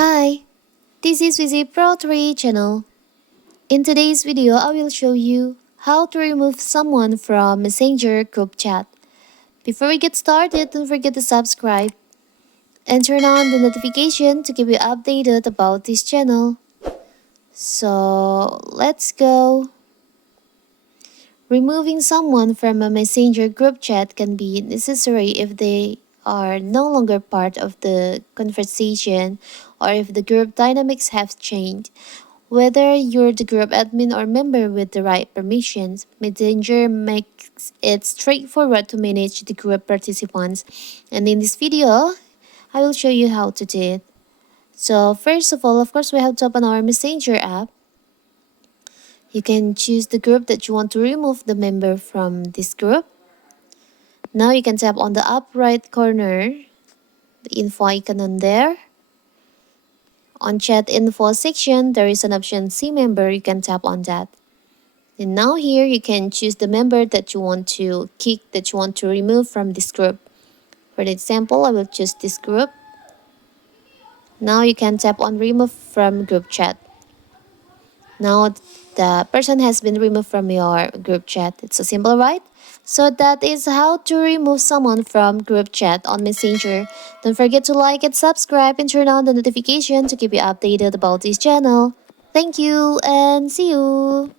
Hi, this is Vizi Pro 3 channel. In today's video, I will show you how to remove someone from Messenger group chat. Before we get started, don't forget to subscribe and turn on the notification to keep you updated about this channel. So, let's go. Removing someone from a Messenger group chat can be necessary if they are no longer part of the conversation or if the group dynamics have changed. Whether you're the group admin or member with the right permissions, Messenger makes it straightforward to manage the group participants. And in this video, I will show you how to do it. So first of all, of course, we have to open our Messenger app. You can choose the group that you want to remove the member from this group. Now you can tap on the up right corner, the info icon on there. On chat info section, there is an option see member. You can tap on that. And now here you can choose the member that you want to kick, that you want to remove from this group. For example, I will choose this group. Now you can tap on remove from group chat. Now the person has been removed from your group chat. It's so simple, right? So that is how to remove someone from group chat on Messenger. Don't forget to like and subscribe and turn on the notification to keep you updated about this channel. Thank you and see you.